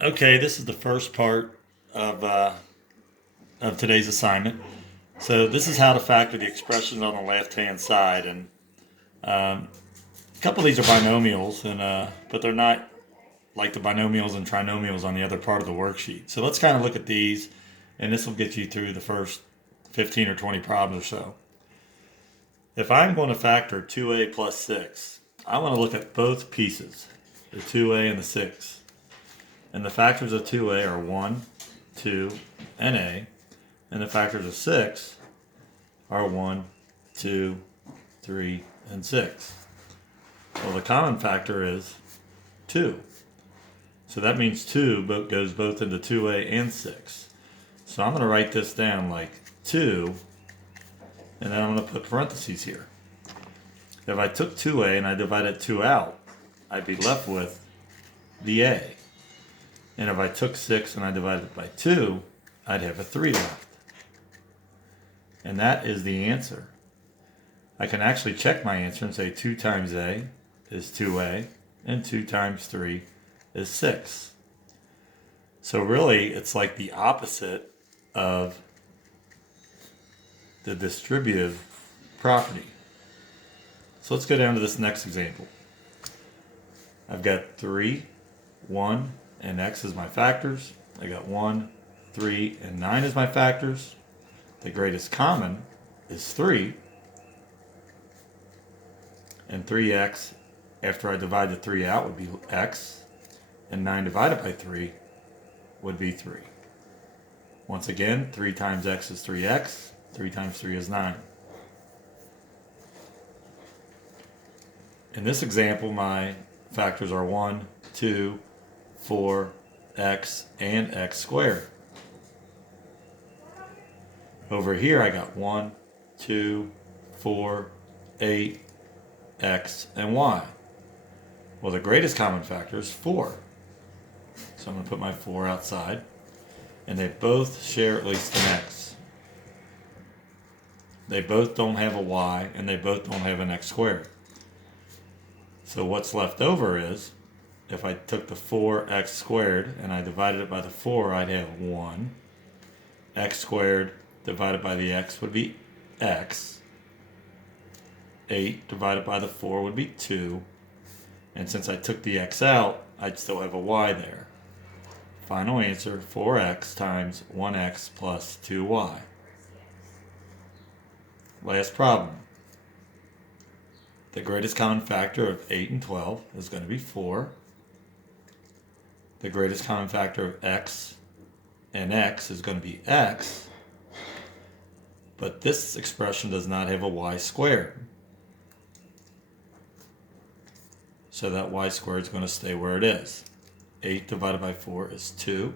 Okay, this is the first part of, uh, of today's assignment. So this is how to factor the expressions on the left-hand side, and a couple of these are binomials, and but they're not like the binomials and trinomials on the other part of the worksheet. So let's kind of look at these, and this will get you through the first 15 or 20 problems or so. If I'm going to factor 2a plus 6, I want to look at both pieces, the 2a and the 6. And the factors of 2a are 1, 2, and a. And the factors of 6 are 1, 2, 3, and 6. Well, the common factor is 2. So that means 2 goes both into 2a and 6. So I'm going to write this down like 2, and then I'm going to put parentheses here. If I took 2a and I divided 2 out, I'd be left with the a. And if I took 6 and I divided it by 2, I'd have a 3 left. And that is the answer. I can actually check my answer and say 2 times a is 2a, and 2 times 3 is 6. So really, it's like the opposite of the distributive property. So let's go down to this next example. I've got 3, 1, and x as my factors. I got 1, 3, and 9 as my factors. The greatest common is 3. And 3x, after I divide the 3 out, would be x. And 9 divided by 3 would be 3. Once again, 3 times x is 3x. 3 times 3 is 9. In this example, my factors are 1, 2, 4, x, and x squared. Over here, I got 1, 2, 4, 8, x, and y. Well, the greatest common factor is 4. So I'm going to put my 4 outside. And they both share at least an x. They both don't have a y, and they both don't have an x squared. So what's left over is, if I took the 4x squared and I divided it by the 4, I'd have 1. X squared divided by the x would be x. 8 divided by the 4 would be 2. And since I took the x out, I'd still have a y there. Final answer, 4x times 1x plus 2y. Last problem. The greatest common factor of 8 and 12 is going to be 4. The greatest common factor of x and x is going to be x. But this expression does not have a y squared. So that y squared is going to stay where it is. 8 divided by 4 is 2.